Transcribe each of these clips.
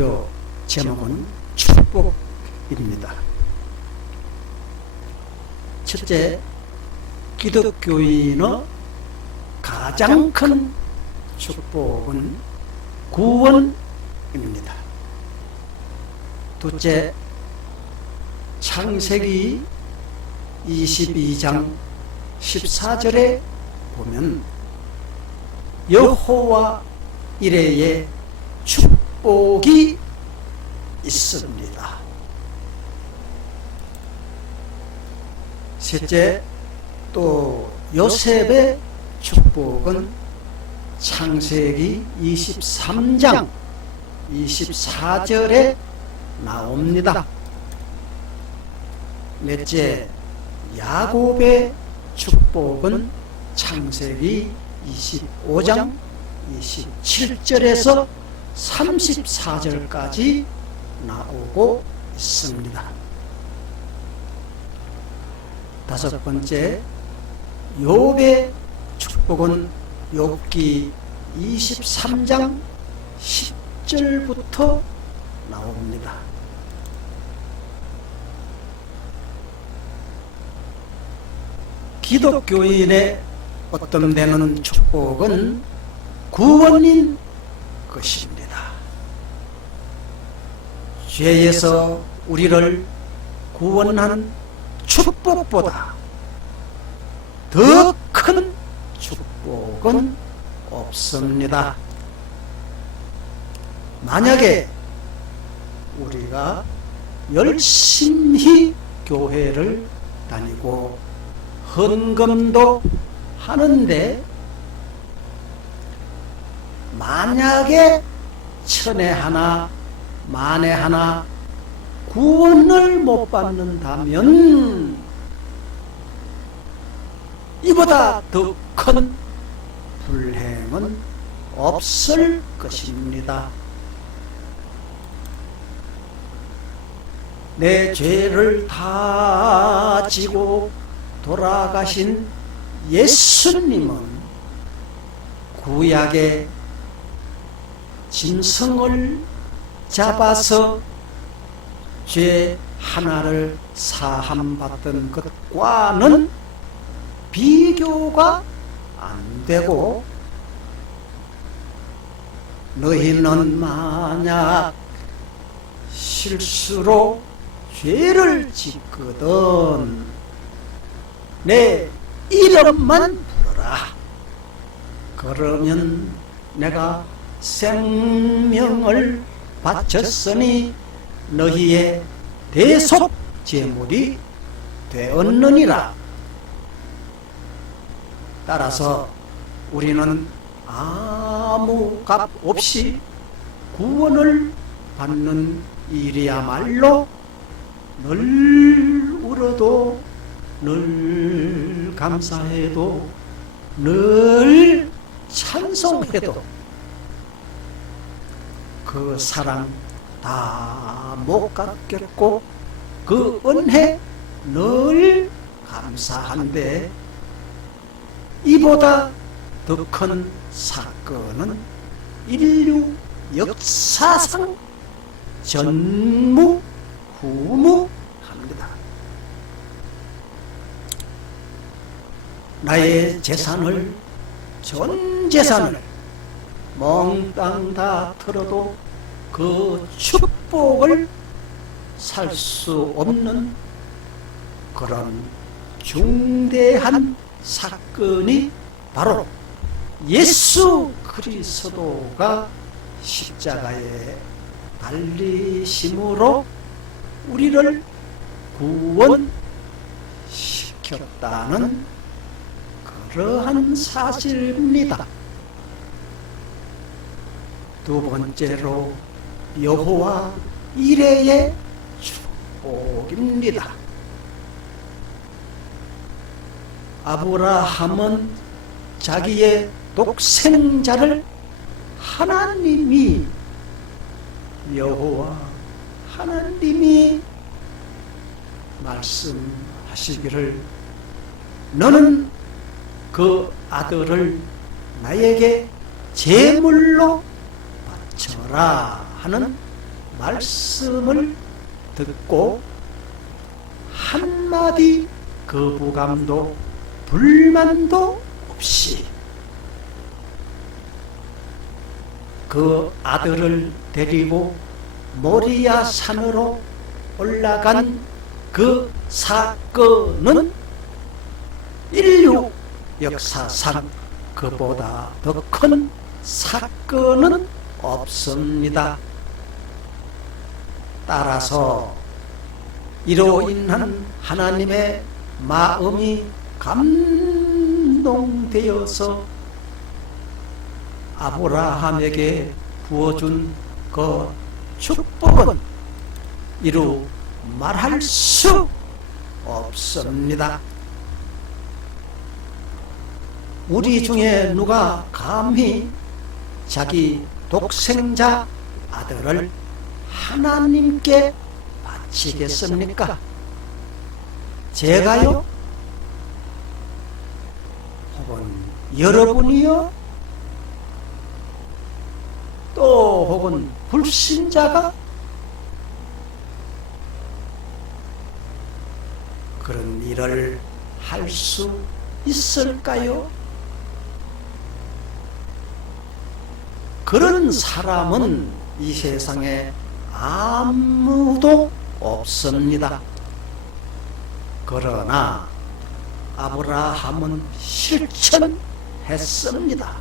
설교 제목은 축복입니다. 첫째, 기독교인의 가장 큰 축복은 구원입니다. 둘째, 창세기 22장 14절에 보면 여호와 이레의 축복이 있습니다. 셋째, 또 요셉의 축복은 창세기 23장 24절에 나옵니다. 넷째, 야곱의 축복은 창세기 25장 27절에서 34절까지 나오고 있습니다. 다섯 번째, 욥의 축복은 욥기 23장 10절부터 나옵니다. 기독교인의 어떤 데는 축복은 구원인 것입니다. 죄에서 우리를 구원한 축복보다 더 큰 축복은 없습니다. 만약에 우리가 열심히 교회를 다니고 헌금도 하는데 만약에 천에 하나 만에 하나 구원을 못 받는다면 이보다 더 큰 불행은 없을 것입니다. 내 죄를 다 지고 돌아가신 예수님은 구약의 짐승을 잡아서 죄 하나를 사함받던 것과는 비교가 안 되고, 너희는 만약 실수로 죄를 짓거든 내 이름만 부르라. 그러면 내가 생명을 바쳤으니 너희의 대속 제물이 되었느니라. 따라서 우리는 아무 값 없이 구원을 받는 일이야말로 늘 울어도 늘 감사해도 늘 찬송해도 그 사랑 다 못 갚겠고 그 은혜 늘 감사한데, 이보다 더 큰 사건은 인류 역사상 전무후무합니다. 나의 재산을, 전 재산을 몽땅 다 털어도 그 축복을 살 수 없는 그런 중대한 사건이 바로 예수 그리스도가 십자가에 달리심으로 우리를 구원시켰다는 그러한 사실입니다. 두 번째로 여호와 이레의 축복입니다. 아브라함은 자기의 독생자를 하나님이, 여호와 하나님이 말씀하시기를 너는 그 아들을 나에게 제물로 바쳐라 하는 말씀을 듣고 한마디 거부감도 불만도 없이 그 아들을 데리고 모리아 산으로 올라간 그 사건은 인류 역사상 그보다 더 큰 사건은 없습니다. 따라서 이로 인한 하나님의 마음이 감동되어서 아브라함에게 부어준 그 축복은 이루 말할 수 없습니다. 우리 중에 누가 감히 자기 독생자 아들을 하나님께 바치겠습니까? 제가요? 혹은 여러분이요? 또 혹은 불신자가? 그런 일을 할 수 있을까요? 그런 사람은 이 세상에 아무도 없습니다. 그러나 아브라함은 실천했습니다.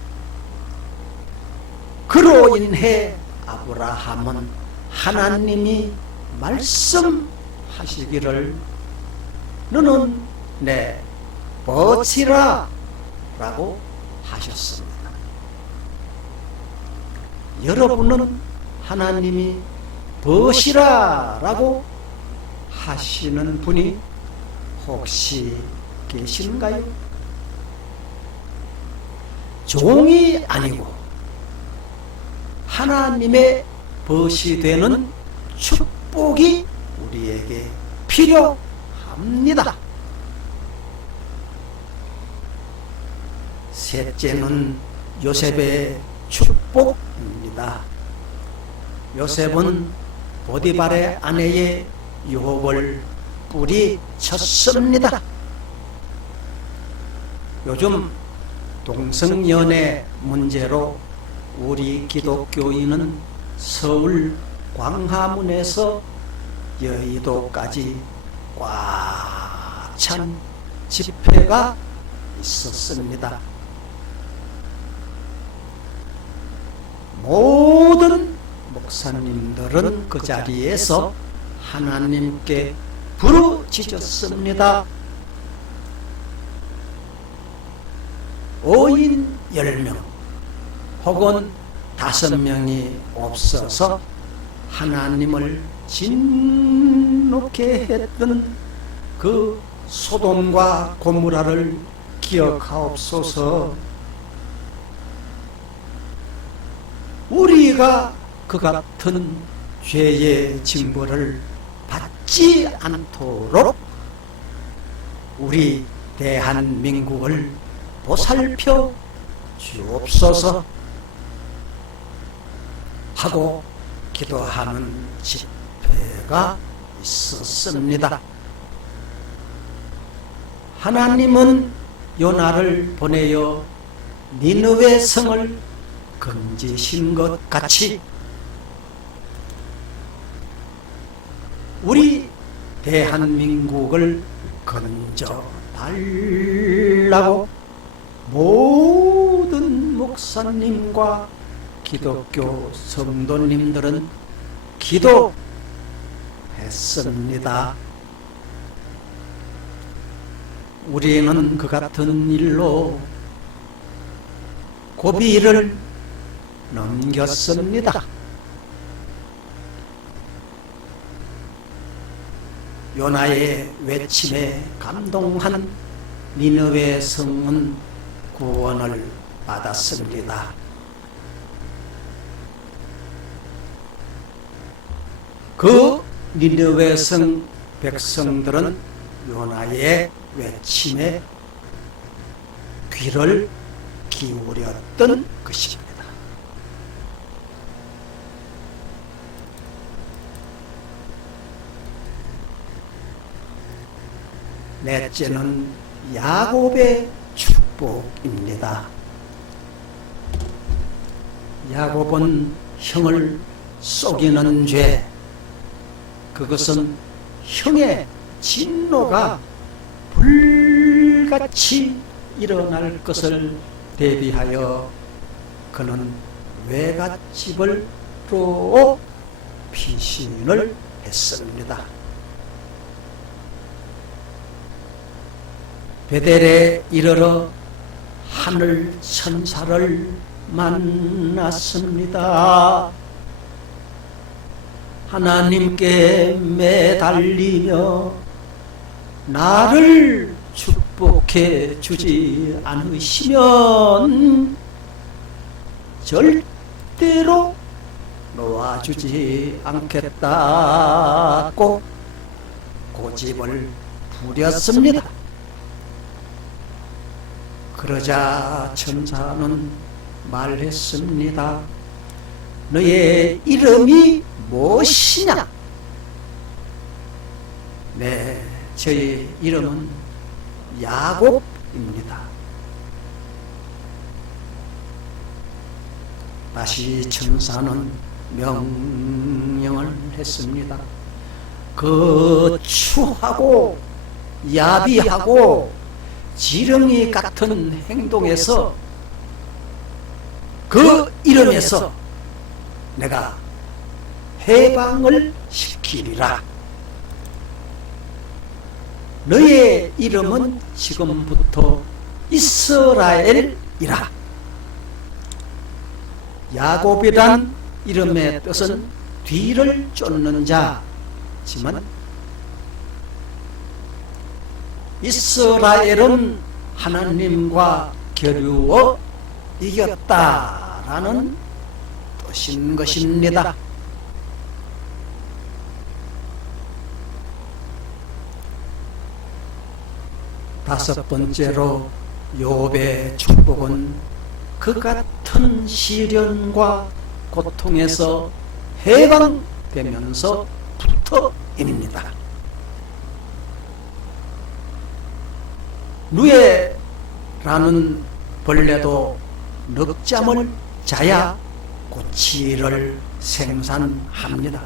그로 인해 아브라함은 하나님이 말씀하시기를 너는 내 벗이라 라고 하셨습니다. 여러분은 하나님이 벗이라 라고 하시는 분이 혹시 계신가요? 종이 아니고 하나님의 벗이 되는 축복이 우리에게 필요합니다. 셋째는 요셉의 축복입니다. 요셉은 보디발의 아내의 유혹을 뿌리쳤습니다. 요즘 동성연애 문제로 우리 기독교인은 서울 광화문에서 여의도까지 꽉 찬 집회가 있었습니다. 모든 목사님들은 그 자리에서 하나님께 부르짖었습니다. 5인 10명 혹은 5명이 없어서 하나님을 진노케 했던 그 소돔과 고모라를 기억하옵소서. 우리가 그 같은 죄의 징벌을 받지 않도록 우리 대한민국을 보살펴 주옵소서 하고 기도하는 집회가 있었습니다. 하나님은 요나를 보내어 니느웨 성을 건지신 것 같이 우리 대한민국을 건져 달라고 모든 목사님과 기독교 성도님들은 기도했습니다. 우리는 그 같은 일로 고비를 넘겼습니다. 요나의 외침에 감동한 니느웨 성은 구원을 받았습니다. 그 니느웨 성 백성들은 요나의 외침에 귀를 기울였던 것입니다. 넷째는 야곱의 축복입니다. 야곱은 형을 속이는 죄, 그것은 형의 진노가 불같이 일어날 것을 대비하여 그는 외갓집으로 피신을 했습니다. 베델에 이르러 하늘 천사를 만났습니다. 하나님께 매달리며 나를 축복해 주지 않으시면 절대로 놓아주지 않겠다고 고집을 부렸습니다. 그러자 천사는 말했습니다. 너의 이름이 무엇이냐? 네, 저의 이름은 야곱입니다. 다시 천사는 명령을 했습니다. 그 추하고 야비하고 지렁이 같은 행동에서 그 이름에서 내가 해방을 시키리라. 너의 이름은 지금부터 이스라엘이라. 야곱이란 이름의 뜻은 뒤를 쫓는 자지만 이스라엘은 하나님과 겨루어 이겼다라는 뜻인 것입니다. 다섯 번째로 욥의 축복은 그 같은 시련과 고통에서 해방되면서부터입니다. 누에라는 벌레도 늑잠을 자야 고치를 생산합니다.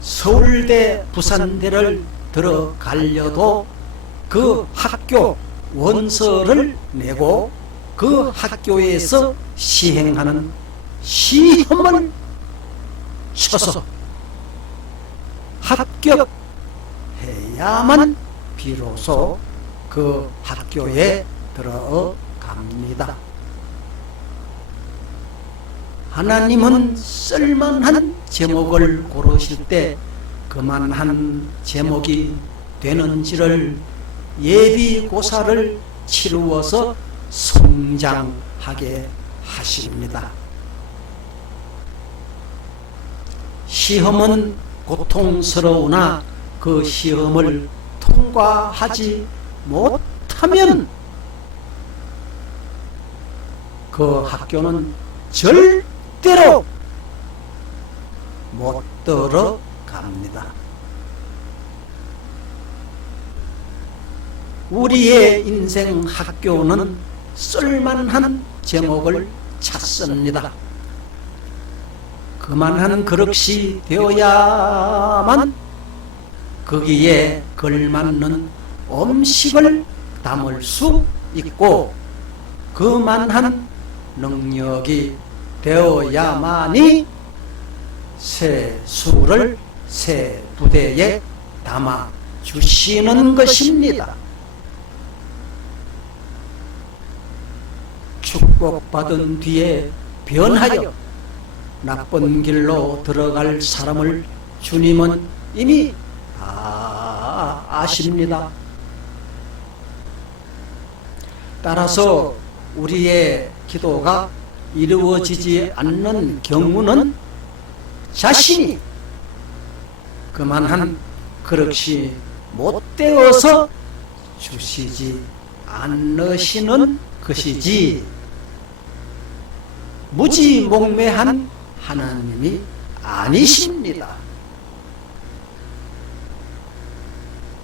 서울대, 부산대를 들어가려도 그 학교 원서를 내고 그 학교에서 시행하는 시험을 쳐서 합격해야만 비로소 그 학교에 들어갑니다. 하나님은 쓸만한 제목을 고르실 때 그만한 제목이 되는지를 예비고사를 치루어서 성장하게 하십니다. 시험은 고통스러우나 그 시험을 통과하지 못하면 그 학교는 절대로 못 들어갑니다. 우리의 인생 학교는 쓸만한 제목을 찾습니다. 그만한 그릇이 되어야만 거기에 걸맞는 음식을 담을 수 있고 그만한 능력이 되어야만이 새 술을 새 부대에 담아 주시는 것입니다. 축복받은 뒤에 변하여 나쁜 길로 들어갈 사람을 주님은 이미 다 아십니다. 따라서 우리의 기도가 이루어지지 않는 경우는 자신이 그만한 그릇이 못되어서 주시지 않으시는 것이지 무지몽매한 하나님이 아니십니다.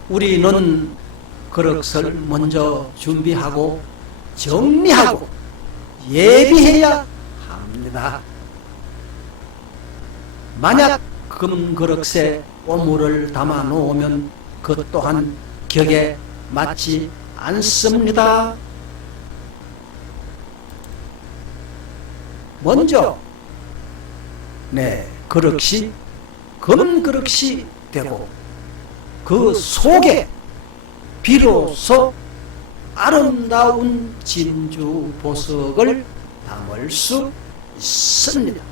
우리는 그릇을 먼저 준비하고 정리하고 예비해야 합니다. 만약 금그릇에 오물을 담아 놓으면 그 또한 격에 맞지 않습니다. 먼저 그릇이 금그릇이 되고 그 속에 비로소 아름다운 진주 보석을 담을 수 있습니다.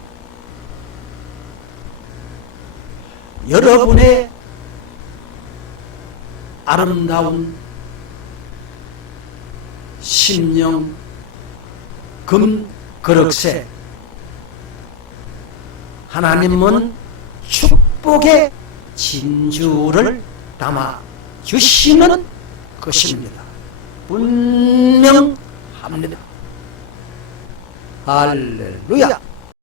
여러분의 아름다운 심령 금그릇에 하나님은 축복의 진주를 담아 주시는 것입니다. 분명합니다. 할렐루야.